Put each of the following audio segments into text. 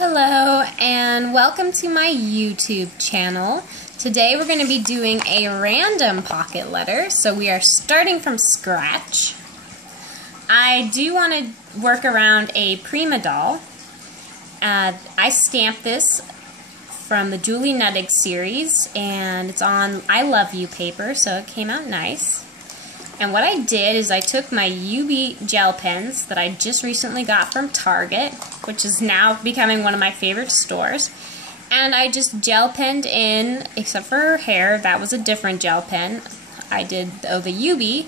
Hello and welcome to my YouTube channel. Today we're going to be doing a random pocket letter, so we are starting from scratch. I do want to work around a Prima doll. I stamped this from the Julie Nuttig series and it's on I Love You paper, so it came out nice. And what I did is I took my UB gel pens that I just recently got from Target, which is now becoming one of my favorite stores, and I just gel penned in, except for her hair, that was a different gel pen. I did the UB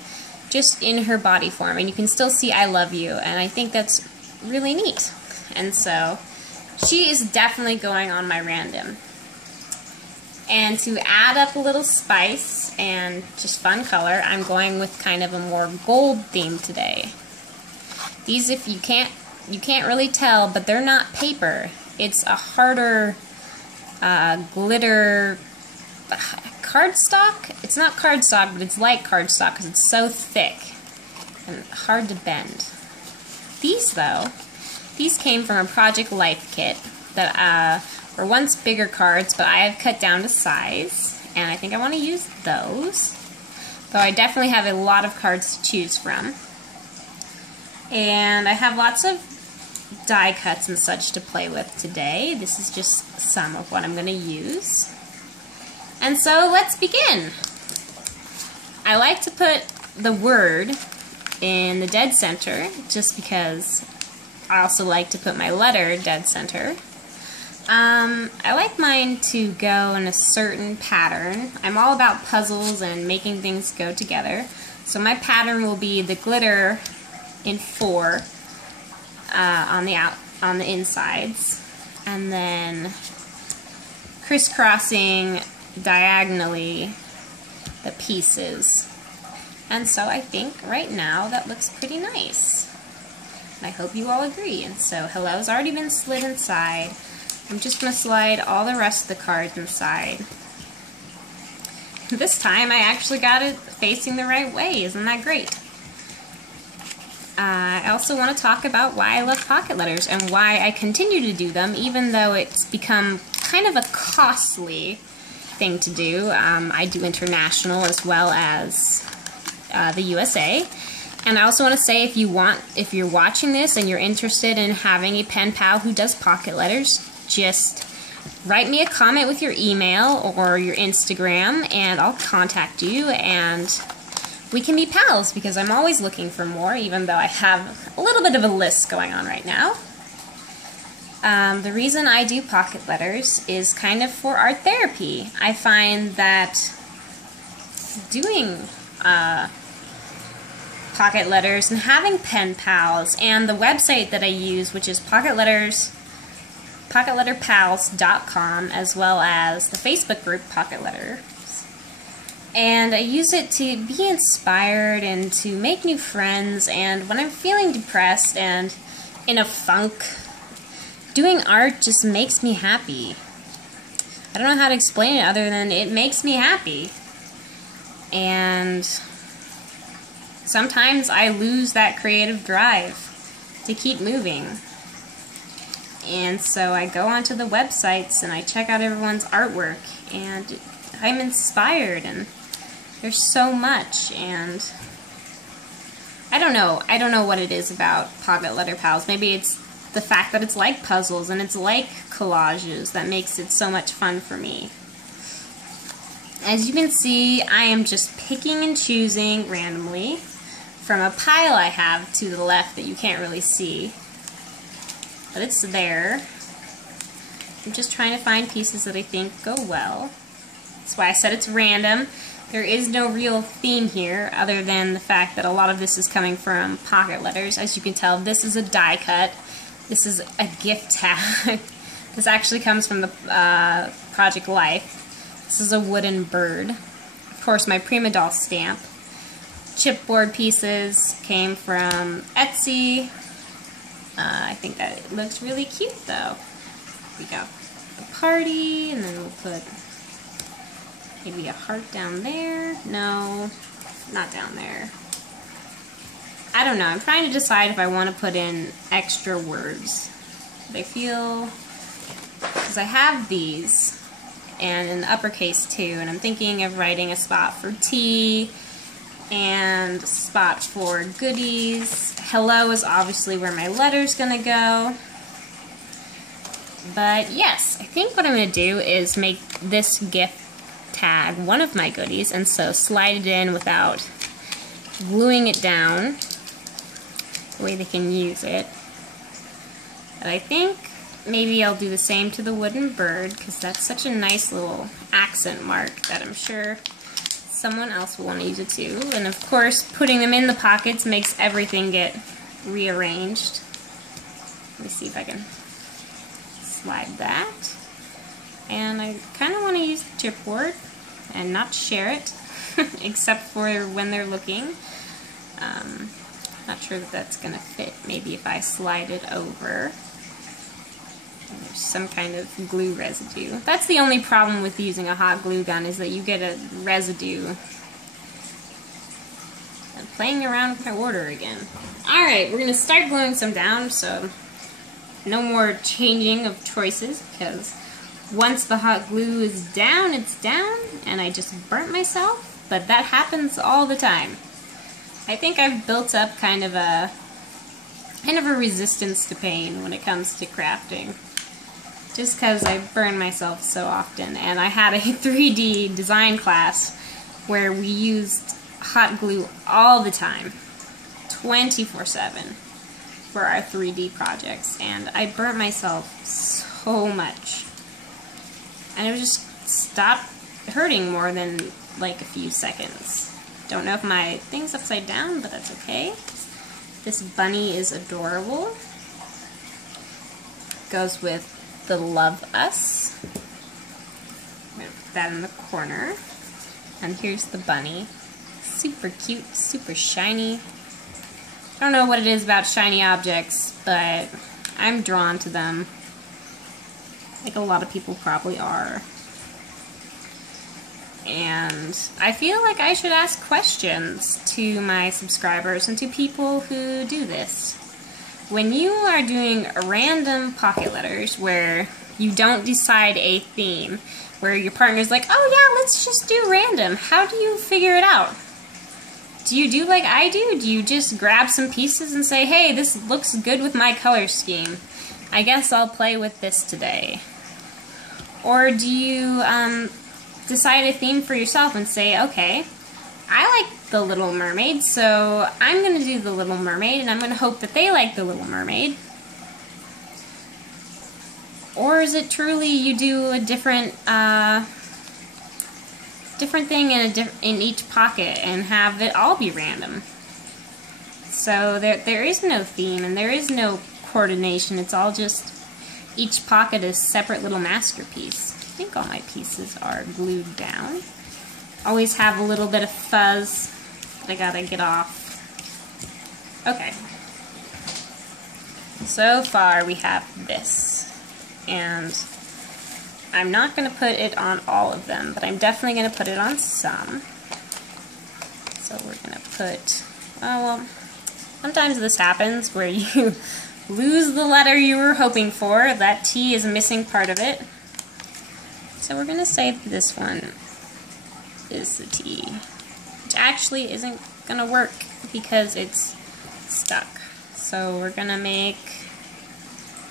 just in her body form, and you can still see I Love You, and I think that's really neat. And so she is definitely going on my random. And to add up a little spice and just fun color, I'm going with kind of a more gold theme today. These, if you can't really tell, but they're not paper. It's a harder glitter cardstock. It's not cardstock, but it's like cardstock because it's so thick and hard to bend. These though, these came from a Project Life kit that were once bigger cards, but I have cut down to size, and I think I want to use those. Though I definitely have a lot of cards to choose from. And I have lots of die cuts and such to play with today. This is just some of what I'm going to use. And so let's begin. I like to put the word in the dead center, just because I also like to put my letter dead center. I like mine to go in a certain pattern. I'm all about puzzles and making things go together. So my pattern will be the glitter in 4 on the insides, and then crisscrossing diagonally the pieces. And so I think right now that looks pretty nice. And I hope you all agree. And so hello's already been slid inside. I'm just going to slide all the rest of the cards inside. This time I actually got it facing the right way. Isn't that great? I also want to talk about why I love pocket letters and why I continue to do them, even though it's become kind of a costly thing to do. I do international as well as the USA. And I also want to say, if you're watching this and you're interested in having a pen pal who does pocket letters, just write me a comment with your email or your Instagram and I'll contact you and we can be pals, because I'm always looking for more, even though I have a little bit of a list going on right now. The reason I do pocket letters is kind of for art therapy. I find that doing pocket letters and having pen pals, and the website that I use, which is pocketletterpals.com, as well as the Facebook group Pocket Letters. And I use it to be inspired and to make new friends, and when I'm feeling depressed and in a funk, doing art just makes me happy. I don't know how to explain it other than it makes me happy. And sometimes I lose that creative drive to keep moving. And so I go onto the websites and I check out everyone's artwork and I'm inspired, and there's so much, and I don't know what it is about Pocket Letter Pals. Maybe it's the fact that it's like puzzles and it's like collages that makes it so much fun for me. As you can see, I am just picking and choosing randomly from a pile I have to the left that you can't really see. But it's there. I'm just trying to find pieces that I think go well. That's why I said it's random. There is no real theme here other than the fact that a lot of this is coming from pocket letters. As you can tell, this is a die cut. This is a gift tag. This actually comes from the Project Life. This is a wooden bird. Of course, my Prima doll stamp. Chipboard pieces came from Etsy. I think that it looks really cute though. Here we go. A party, and then we'll put maybe a heart down there. No, not down there. I don't know. I'm trying to decide if I want to put in extra words. But I feel because I have these, and in uppercase too, and I'm thinking of writing a spot for tea, and a spot for goodies. Hello is obviously where my letter's gonna go. But yes, I think what I'm gonna do is make this gift tag one of my goodies, and so slide it in without gluing it down, the way they can use it. But I think maybe I'll do the same to the wooden bird, because that's such a nice little accent mark that I'm sure someone else will want to use it too. And of course, putting them in the pockets makes everything get rearranged. Let me see if I can slide that. And I kind of want to use the chipboard and not share it, except for when they're looking. Not sure that that's going to fit. Maybe if I slide it over. And there's some kind of glue residue. That's the only problem with using a hot glue gun, is that you get a residue. I'm playing around with my order again. Alright, we're going to start gluing some down, so no more changing of choices, because once the hot glue is down, it's down, and I just burnt myself, but that happens all the time. I think I've built up kind of a resistance to pain when it comes to crafting, just because I burn myself so often. And I had a 3D design class where we used hot glue all the time, 24/7, for our 3D projects, and I burnt myself so much. And it just stopped hurting more than like a few seconds. Don't know if my thing's upside down, but that's okay. This bunny is adorable. Goes with the Love Us. I'm gonna put that in the corner. And here's the bunny. Super cute, super shiny. I don't know what it is about shiny objects, but I'm drawn to them. Like a lot of people probably are. And I feel like I should ask questions to my subscribers and to people who do this. When you are doing random pocket letters where you don't decide a theme, where your partner's like, oh yeah, let's just do random, how do you figure it out? Do you do like I do? Do you just grab some pieces and say, hey, this looks good with my color scheme, I guess I'll play with this today? Or do you decide a theme for yourself and say, okay, I like The Little Mermaid, so I'm going to do The Little Mermaid, and I'm going to hope that they like The Little Mermaid? Or is it truly you do a different thing in each pocket and have it all be random? So there is no theme and there is no coordination. It's all just each pocket is a separate little masterpiece. I think all my pieces are glued down. Always have a little bit of fuzz that I gotta get off. Okay. So far we have this. And I'm not going to put it on all of them, but I'm definitely going to put it on some. So we're going to put, oh well, sometimes this happens where you lose the letter you were hoping for. That T is a missing part of it. So we're going to say that this one is the T, which actually isn't going to work because it's stuck. So we're going to make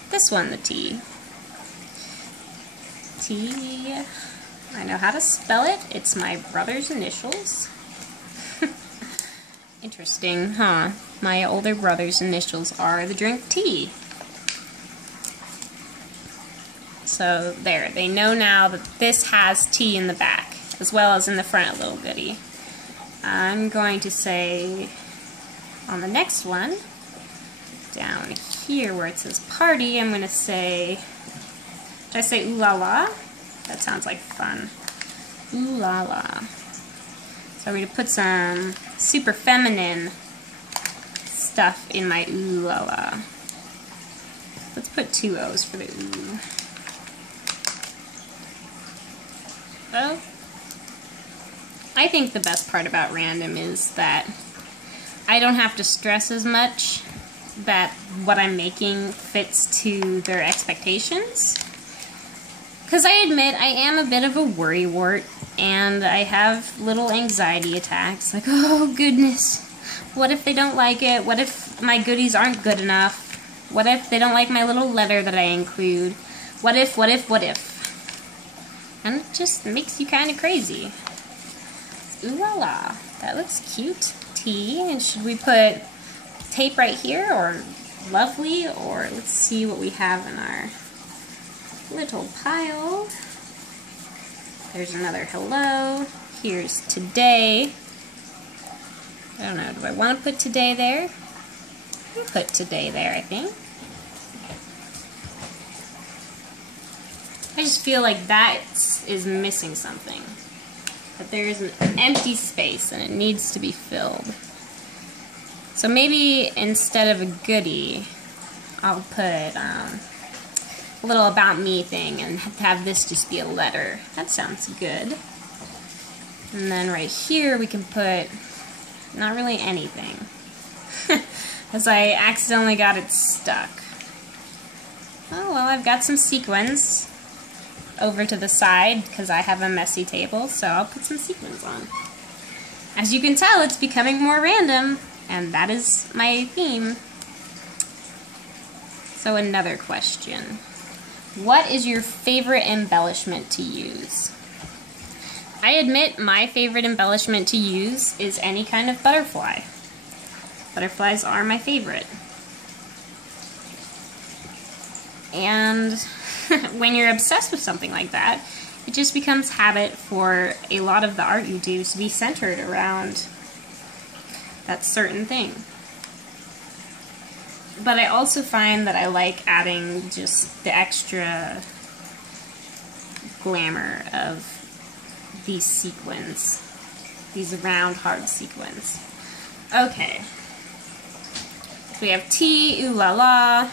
this one the T. T. I know how to spell it. It's my brother's initials. Interesting, huh? My older brother's initials are the drink tea. So there, they know now that this has tea in the back, as well as in the front, a little goodie. I'm going to say on the next one, down here where it says party, I'm going to say, should I say ooh la la? That sounds like fun. Ooh la la. So I'm going to put some super feminine stuff in my ooh la la. Let's put 2 O's for the ooh. Oh. I think the best part about random is that I don't have to stress as much that what I'm making fits to their expectations. Because I admit I am a bit of a worrywart, and I have little anxiety attacks, like, oh goodness, what if they don't like it? What if my goodies aren't good enough? What if they don't like my little letter that I include? What if, what if, what if? And it just makes you kind of crazy. Ooh la la, that looks cute. T, and should we put tape right here, or lovely, or let's see what we have in our little pile. There's another hello. Here's today. I don't know, do I want to put today there? I'll put today there, I think. I just feel like that is missing something. That there is an empty space and it needs to be filled. So maybe instead of a goodie, I'll put a little about me thing and have this just be a letter. That sounds good. And then right here we can put not really anything. As I accidentally got it stuck. Oh well, I've got some sequins over to the side because I have a messy table, so I'll put some sequins on. As you can tell, it's becoming more random, and that is my theme. So another question. What is your favorite embellishment to use? I admit my favorite embellishment to use is any kind of butterfly. Butterflies are my favorite. And when you're obsessed with something like that, it just becomes habit for a lot of the art you do to be centered around that certain thing. But I also find that I like adding just the extra glamour of these sequins, these round hard sequins. Okay. So we have T, ooh la la.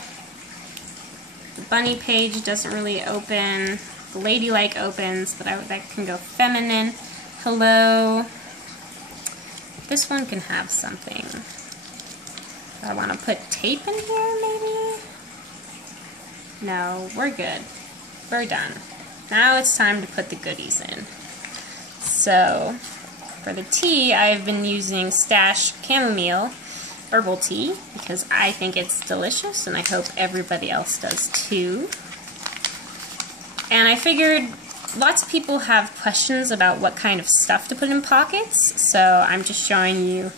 The bunny page doesn't really open. The ladylike opens, but that can go feminine. Hello. This one can have something. Do I want to put tape in here, maybe? No, we're good. We're done. Now it's time to put the goodies in. So, for the tea, I've been using Stash Chamomile Herbal Tea because I think it's delicious and I hope everybody else does too. And I figured lots of people have questions about what kind of stuff to put in pockets, so I'm just showing you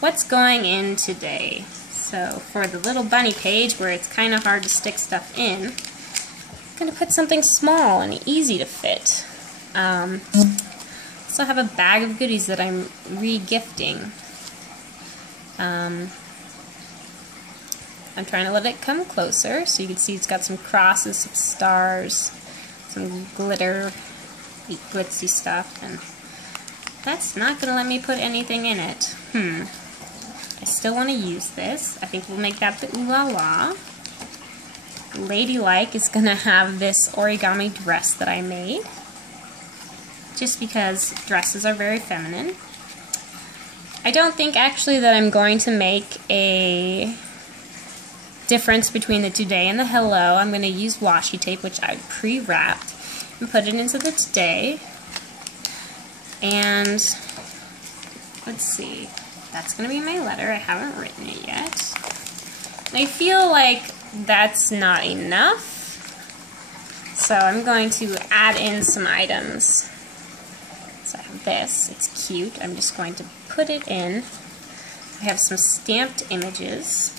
what's going in today. So for the little bunny page where it's kind of hard to stick stuff in, I'm going to put something small and easy to fit. So I have a bag of goodies that I'm re-gifting. I'm trying to let it come closer so you can see it's got some crosses, some stars, some glitter, glitzy stuff, and that's not going to let me put anything in it. I still want to use this. I think we'll make that the ooh la la. Ladylike is going to have this origami dress that I made, just because dresses are very feminine. I don't think actually that I'm going to make a difference between the today and the hello. I'm going to use washi tape, which I pre-wrapped, and put it into the today. And let's see, that's going to be my letter. I haven't written it yet. And I feel like that's not enough, so I'm going to add in some items. So I have this, it's cute. I'm just going to put it in. I have some stamped images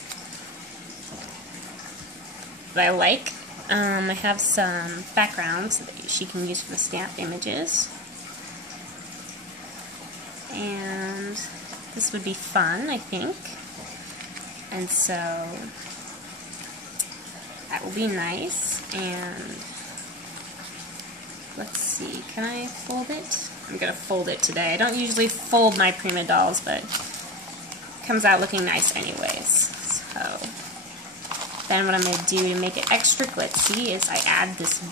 that I like. I have some backgrounds that she can use for the stamped images. And this would be fun, I think. And so that will be nice. And let's see, can I fold it? I'm going to fold it today. I don't usually fold my Prima dolls, but it comes out looking nice anyways. So then what I'm going to do to make it extra glitzy is I add this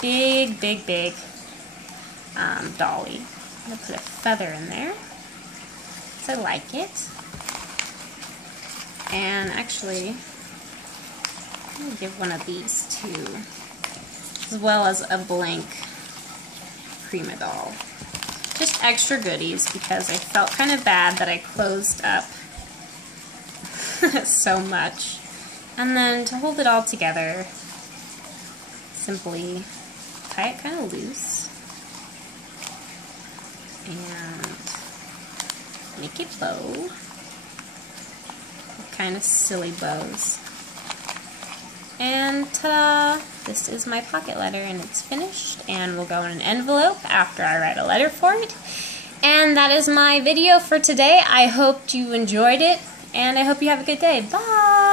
big dolly. I'm going to put a feather in there because I like it. And actually, I'm going to give one of these to as well as a blank Prima doll. Just extra goodies because I felt kind of bad that I closed up so much. And then to hold it all together, simply tie it kind of loose and make it bow. Kind of silly bows. And ta-da! This is my pocket letter and it's finished and will go in an envelope after I write a letter for it. And that is my video for today. I hope you enjoyed it and I hope you have a good day. Bye!